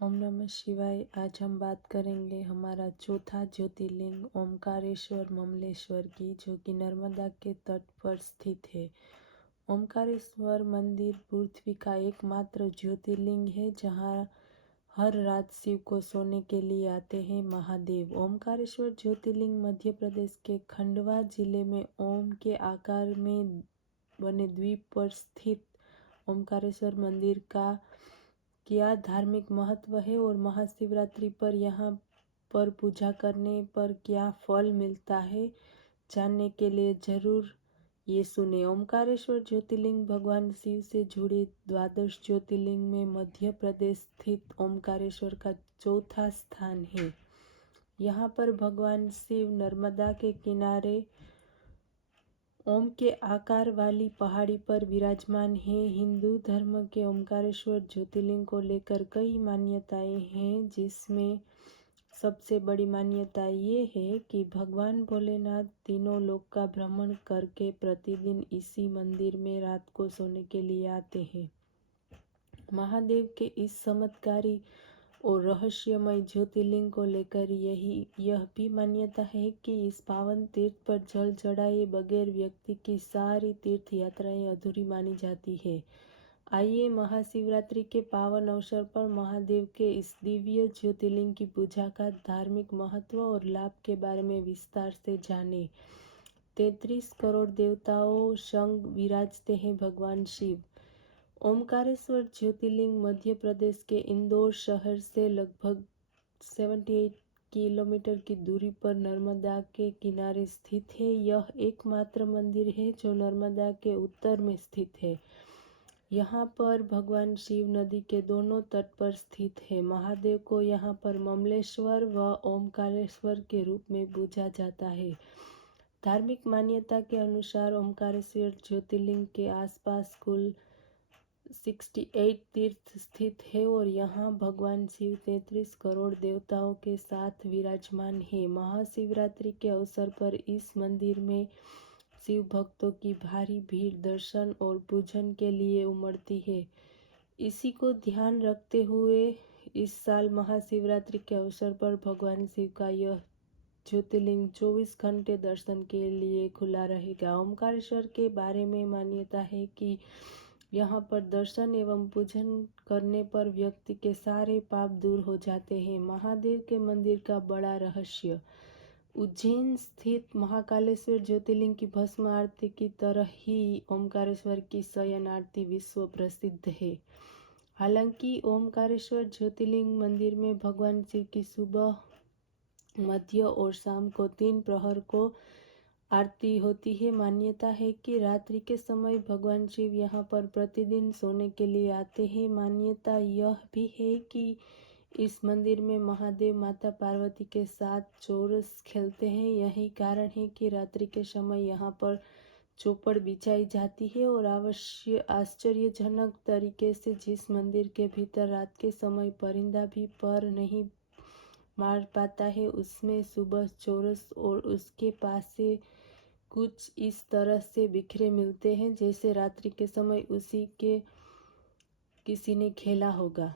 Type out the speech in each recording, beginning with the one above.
ओम नमः शिवाय। आज हम बात करेंगे हमारा चौथा ज्योतिर्लिंग ओमकारेश्वर ममलेश्वर की, जो कि नर्मदा के तट पर स्थित है। ओमकारेश्वर मंदिर पृथ्वी का एकमात्र ज्योतिर्लिंग है जहां हर रात शिव को सोने के लिए आते हैं महादेव। ओमकारेश्वर ज्योतिर्लिंग मध्य प्रदेश के खंडवा जिले में ओम के आकार में बने द्वीप पर स्थित ओमकारेश्वर मंदिर का क्या धार्मिक महत्व है और महाशिवरात्रि पर यहाँ पर पूजा करने पर क्या फल मिलता है, जानने के लिए जरूर ये सुने। ओमकारेश्वर ज्योतिर्लिंग भगवान शिव से जुड़े द्वादश ज्योतिर्लिंग में मध्य प्रदेश स्थित ओमकारेश्वर का चौथा स्थान है। यहाँ पर भगवान शिव नर्मदा के किनारे ओम के आकार वाली पहाड़ी पर विराजमान है। हिंदू धर्म के ओमकारेश्वर ज्योतिर्लिंग को लेकर कई मान्यताएं हैं, जिसमें सबसे बड़ी मान्यता ये है कि भगवान भोलेनाथ तीनों लोक का भ्रमण करके प्रतिदिन इसी मंदिर में रात को सोने के लिए आते हैं। महादेव के इस चमत्कारी और रहस्यमय ज्योतिर्लिंग को लेकर यह भी मान्यता है कि इस पावन तीर्थ पर जल चढ़ाए बगैर व्यक्ति की सारी तीर्थ यात्राएं अधूरी मानी जाती है। आइए महाशिवरात्रि के पावन अवसर पर महादेव के इस दिव्य ज्योतिर्लिंग की पूजा का धार्मिक महत्व और लाभ के बारे में विस्तार से जानें। 33 करोड़ देवताओं संग विराजते हैं भगवान शिव। ओमकारेश्वर ज्योतिर्लिंग मध्य प्रदेश के इंदौर शहर से लगभग 78 किलोमीटर की दूरी पर नर्मदा के किनारे स्थित है। यह एकमात्र मंदिर है जो नर्मदा के उत्तर में स्थित है। यहाँ पर भगवान शिव नदी के दोनों तट पर स्थित है। महादेव को यहाँ पर ममलेश्वर व ओमकारेश्वर के रूप में पूजा जाता है। धार्मिक मान्यता के अनुसार ओमकारेश्वर ज्योतिर्लिंग के आसपास कुल 68 तीर्थ स्थित है और यहाँ भगवान शिव 33 करोड़ देवताओं के साथ विराजमान है। महाशिवरात्रि के अवसर पर इस मंदिर में शिव भक्तों की भारी भीड़ दर्शन और पूजन के लिए उमड़ती है। इसी को ध्यान रखते हुए इस साल महाशिवरात्रि के अवसर पर भगवान शिव का यह ज्योतिर्लिंग 24 घंटे दर्शन के लिए खुला रहेगा। ओमकारेश्वर के बारे में मान्यता है कि यहाँ पर दर्शन एवं पूजन करने पर व्यक्ति के सारे पाप दूर हो जाते हैं। महादेव के मंदिर का बड़ा रहस्य। उज्जैन स्थित महाकालेश्वर ज्योतिर्लिंग की भस्म आरती की तरह ही ओमकारेश्वर की शयन आरती विश्व प्रसिद्ध है। हालांकि ओमकारेश्वर ज्योतिर्लिंग मंदिर में भगवान शिव की सुबह, मध्य और शाम को 3 प्रहर को आरती होती है। मान्यता है कि रात्रि के समय भगवान शिव यहाँ पर प्रतिदिन सोने के लिए आते हैं। मान्यता यह भी है कि इस मंदिर में महादेव माता पार्वती के साथ चौरस खेलते हैं। यही कारण है कि रात्रि के समय यहाँ पर चौपड़ बिछाई जाती है और आश्चर्यजनक तरीके से जिस मंदिर के भीतर रात के समय परिंदा भी पर नहीं मार पाता है, उसमें सुबह चौरस और उसके पास से कुछ इस तरह से बिखरे मिलते हैं जैसे रात्रि के समय उसी के किसी ने खेला होगा।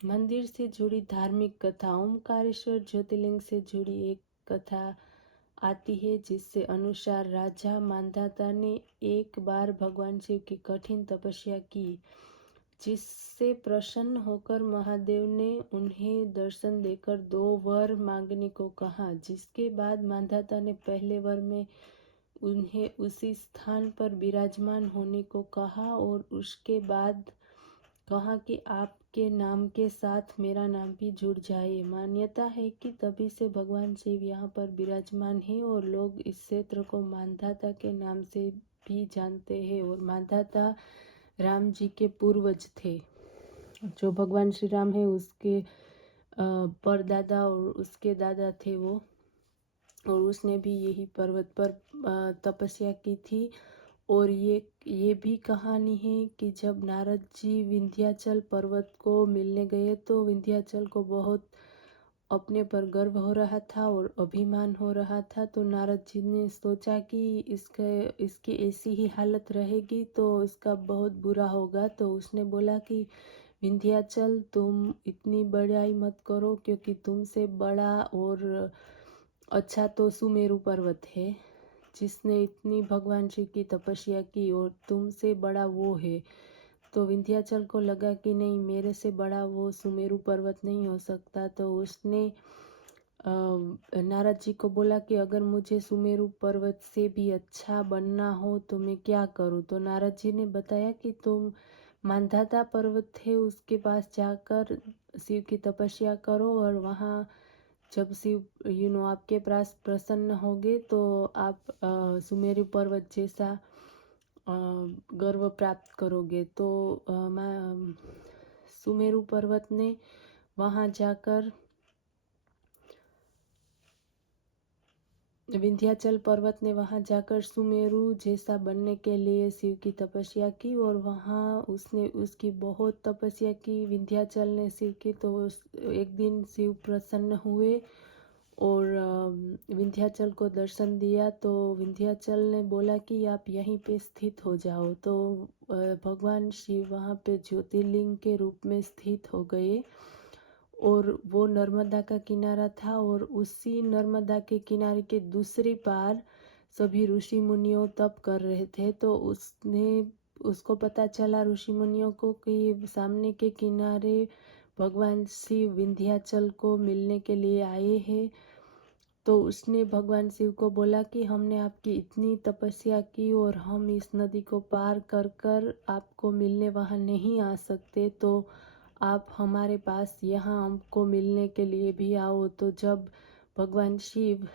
मंदिर से जुड़ी धार्मिक कथा। ओमकारेश्वर ज्योतिर्लिंग से जुड़ी एक कथा आती है, जिससे अनुसार राजा मांधाता ने एक बार भगवान शिव की कठिन तपस्या की, जिससे प्रसन्न होकर महादेव ने उन्हें दर्शन देकर 2 वर मांगने को कहा। जिसके बाद मांधाता ने पहले वर में उन्हें उसी स्थान पर विराजमान होने को कहा और उसके बाद कहा कि आपके नाम के साथ मेरा नाम भी जुड़ जाए। मान्यता है कि तभी से भगवान शिव यहाँ पर विराजमान है और लोग इस क्षेत्र को मांधाता के नाम से भी जानते हैं और मांधाता राम जी के पूर्वज थे। जो भगवान श्री राम है उसके परदादा और उसके दादा थे वो, और उसने भी यही पर्वत पर तपस्या की थी। और ये भी कहानी है कि जब नारद जी विंध्याचल पर्वत को मिलने गए तो विंध्याचल को बहुत अपने पर गर्व हो रहा था और अभिमान हो रहा था। तो नारद जी ने सोचा कि इसकी ऐसी ही हालत रहेगी तो इसका बहुत बुरा होगा। तो उसने बोला कि विंध्याचल तुम इतनी बड़ाई मत करो, क्योंकि तुमसे बड़ा और अच्छा तो सुमेरु पर्वत है, जिसने इतनी भगवान शिव की तपस्या की, और तुमसे बड़ा वो है। तो विंध्याचल को लगा कि नहीं, मेरे से बड़ा वो सुमेरु पर्वत नहीं हो सकता। तो उसने नारद जी को बोला कि अगर मुझे सुमेरु पर्वत से भी अच्छा बनना हो तो मैं क्या करूं। तो नारद जी ने बताया कि तुम मांधाता पर्वत है, उसके पास जाकर शिव की तपस्या करो, और वहाँ जब शिव आपके पास प्रसन्न होंगे तो आप सुमेरु पर्वत जैसा गर्व प्राप्त करोगे। तो सुमेरु पर्वत ने वहाँ जाकर विंध्याचल पर्वत ने वहाँ जाकर सुमेरु जैसा बनने के लिए शिव की तपस्या की, और वहाँ उसने उसकी बहुत तपस्या की विंध्याचल ने शिव की। तो एक दिन शिव प्रसन्न हुए और विंध्याचल को दर्शन दिया। तो विंध्याचल ने बोला कि आप यहीं पे स्थित हो जाओ। तो भगवान शिव वहाँ पे ज्योतिर्लिंग के रूप में स्थित हो गए, और वो नर्मदा का किनारा था, और उसी नर्मदा के किनारे के दूसरी पार सभी ऋषि मुनियों तप कर रहे थे। तो उसको पता चला ऋषि मुनियों को कि सामने के किनारे भगवान शिव विंध्याचल को मिलने के लिए आए हैं। तो उसने भगवान शिव को बोला कि हमने आपकी इतनी तपस्या की और हम इस नदी को पार कर कर आपको मिलने वहाँ नहीं आ सकते, तो आप हमारे पास यहाँ हमको मिलने के लिए भी आओ। तो जब भगवान शिव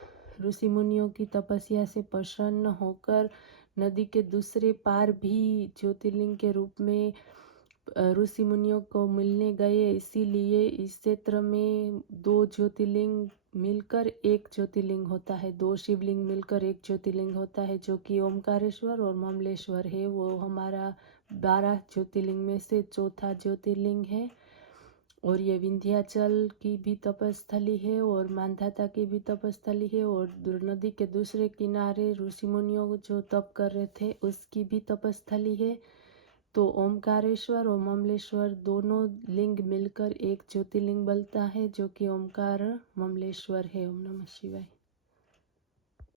ऋषि मुनियों की तपस्या से प्रसन्न होकर नदी के दूसरे पार भी ज्योतिर्लिंग के रूप में ऋषि मुनियों को मिलने गए, इसीलिए इस क्षेत्र में 2 ज्योतिर्लिंग मिलकर एक ज्योतिर्लिंग होता है, 2 शिवलिंग मिलकर एक ज्योतिर्लिंग होता है, जो कि ओमकारेश्वर और ममलेश्वर है। वो हमारा 12 ज्योतिर्लिंग में से चौथा ज्योतिर्लिंग है। और ये विंध्याचल की भी तपस्थली है, और मांधाता की भी तपस्थली है, और नदी के दूसरे किनारे ऋषि मुनियों जो तप कर रहे थे उसकी भी तपस्थली है। तो ओमकारेश्वर और ममलेश्वर दोनों लिंग मिलकर एक ज्योतिर्लिंग बनता है, जो कि ओमकार ममलेश्वर है। ओम नमः शिवाय।